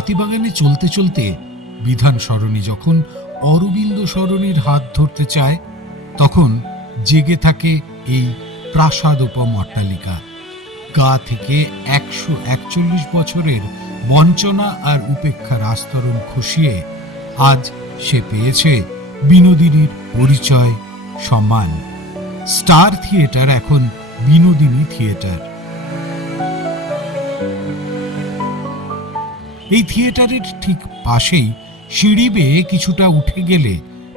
হাতিবাগানে চলতে চলতে বিধান সরণি যখন অরবিন্দ সরণির হাত ধরতে চায়, তখন জেগে থাকে এই প্রাসাদোপম অট্টালিকা। গা থেকে একশো একচল্লিশ বছরের বঞ্চনা আর উপেক্ষার আস্তরণ খসিয়ে আজ সে পেয়েছে বিনোদিনীর পরিচয় সম্মান স্টার থিয়েটার এখন বিনোদিনী থিয়েটার। এই থিয়েটারের ঠিক পাশেই সিঁড়ি বেয়ে কিছুটা উঠে গেলে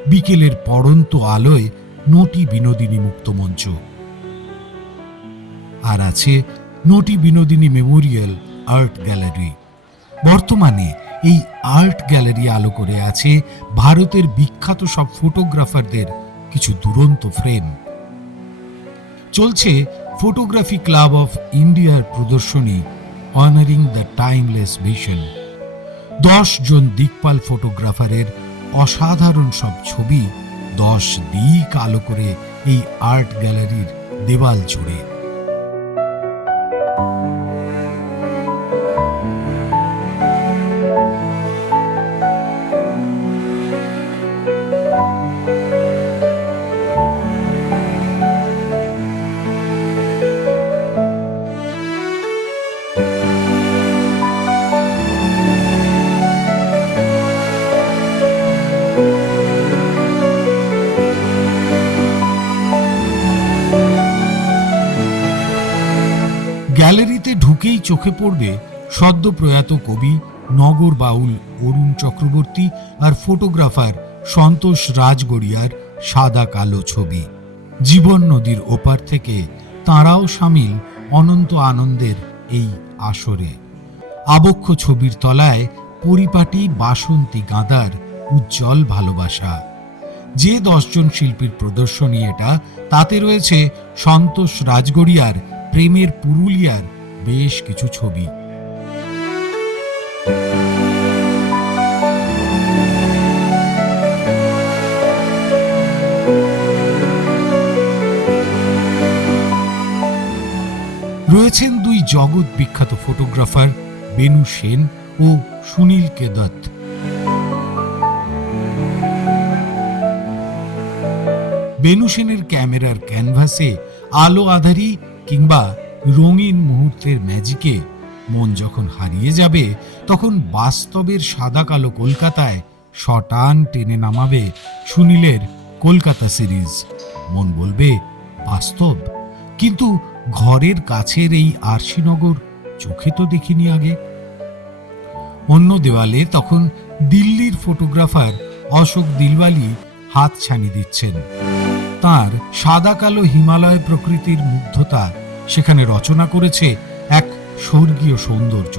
বিকেলের পড়ন্ত আলোয় নটি বিনোদিনী মুক্তমঞ্চ আর আছে নটি বিনোদিনী মেমোরিয়াল আর্ট গ্যালারি। বর্তমানে এই আর্ট গ্যালারি আলো করে আছে ভারতের বিখ্যাত সব ফটোগ্রাফারদের কিছু দুরন্ত ফ্রেম। চলছে ফটোগ্রাফি ক্লাব অফ ইন্ডিয়ার প্রদর্শনী অনারিং দ্য টাইমলেস ভিশন দশ জন দিকপাল ফটোগ্রাফারের অসাধারণ সব ছবি, দশ দিক আলো করে এই আর্ট গ্যালারির দেওয়াল জুড়ে। গ্যালারিতে ঢুকেই চোখে পড়বে সদ্য প্রয়াত কবি, নগর বাউল অরুণ চক্রবর্তী আর ফটোগ্রাফার সন্তোষ রাজগড়িয়ার সাদা কালো ছবি। জীবন নদীর ওপার থেকে তাঁরাও সামিল অনন্ত আনন্দের এই আসরে। আবক্ষ ছবির তলায় পরিপাটি বাসন্তী গাঁদার উজ্জ্বল ভালোবাসা। যে দশজন শিল্পীর প্রদর্শনী এটা, তাতে রয়েছে সন্তোষ রাজগড়িয়ার প্রেমের পুরুলিয়ার বেশ কিছু ছবি। রয়েছেন দুই জগৎ বিখ্যাত ফটোগ্রাফার বেনু সেন ও সুনীল কেদত্ত বেনু সেনের ক্যামেরার ক্যানভাসে আলো আধারি কিংবা রঙিন মুহূর্তের ম্যাজিকে মন যখন হারিয়ে যাবে, তখন বাস্তবের সাদা কালো কলকাতায় শটান টেনে নামাবে সুনীলের কলকাতা সিরিজ মন বলবে, বাস্তব? কিন্তু ঘরের কাছের এই আরশিনগর চোখে তো দেখিনি আগে। অন্য দেওয়ালে তখন দিল্লির ফটোগ্রাফার অশোক দিলওয়ালি হাত ছানি দিচ্ছেন। তার সাদা কালো হিমালয় প্রকৃতির মুগ্ধতা সেখানে রচনা করেছে এক স্বর্গীয় সৌন্দর্য।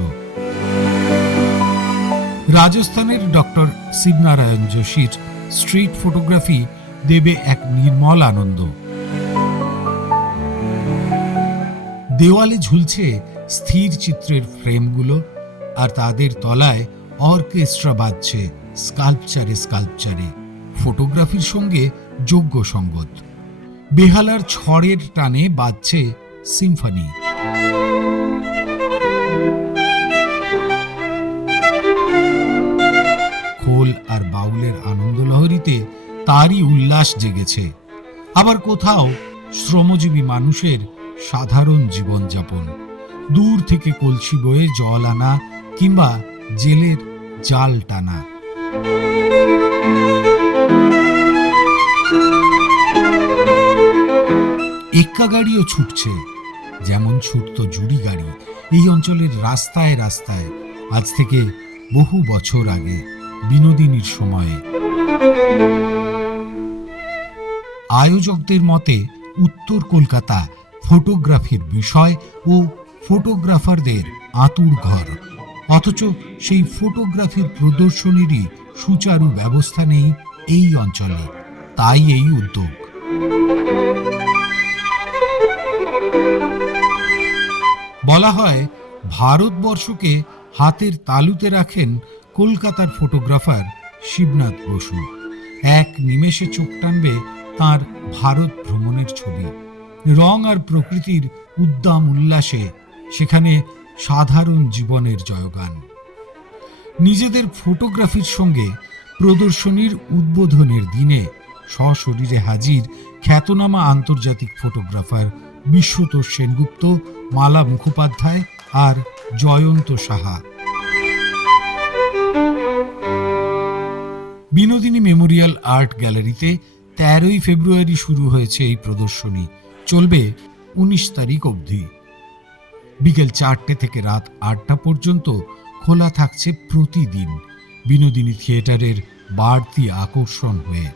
রাজস্থানের ডক্টর শিবনারায়ণ যোশীর স্ট্রিট ফটোগ্রাফি দেবে এক নির্মল আনন্দ। দেওয়ালে ঝুলছে স্থির চিত্রের ফ্রেমগুলো আর তাদের তলায় অর্কেস্ট্রা বাজছে স্কাল্পচারে স্কাল্পচারে। ফটোগ্রাফির সঙ্গে যোগ্য সঙ্গত বেহালার ছড়ের টানে বাজছে সিম্ফনি। খোল আর বাউলের আনন্দ আনন্দলহরীতে তারই উল্লাস জেগেছে। আবার কোথাও শ্রমজীবী মানুষের সাধারণ জীবনযাপন। দূর থেকে কলসি বয়ে জল আনা কিংবা জেলের জাল টানা। এক্কা গাড়িও ছুটছে। যেমন ছুটত জুড়ি গাড়ি, এই অঞ্চলের রাস্তায় রাস্তায়, আজ থেকে বহু বছর আগে, বিনোদিনীর সময়ে। আয়োজকদের মতে, উত্তর কলকাতা ফটোগ্রাফির বিষয় ও ফটোগ্রাফারদের আতুর ঘর। অথচ সেই ফটোগ্রাফির প্রদর্শনীরই সুচারু ব্যবস্থা নেই এই অঞ্চলে, তাই এই উদ্যোগ। বলা হয়, ভারতবর্ষকে হাতের তালুতে রাখেন কলকাতার ফটোগ্রাফার শিবনাথ বসু। এক নিমেষে চোখ টানবে তার ভারত ভ্রমণের ছবি। রং আর প্রকৃতির উদ্দাম উল্লাসে সেখানে সাধারণ জীবনের জয়গান। নিজেদের ফটোগ্রাফির সঙ্গে প্রদর্শনীর উদ্বোধনের দিনে সশরীরে হাজির খ্যাতনামা আন্তর্জাতিক ফটোগ্রাফার বিশ্বতোষ সেনগুপ্ত, মালা মুখোপাধ্যায় আর জয়ন্ত সাহা। বিনোদিনী মেমোরিয়াল আর্ট গ্যালারিতে তেরোই ফেব্রুয়ারি শুরু হয়েছে এই প্রদর্শনী। চলবে উনিশ তারিখ অবধি। বিকেল চারটে থেকে রাত আটটা পর্যন্ত খোলা থাকছে প্রতিদিন বিনোদিনী থিয়েটারের বাড়তি আকর্ষণ হয়ে।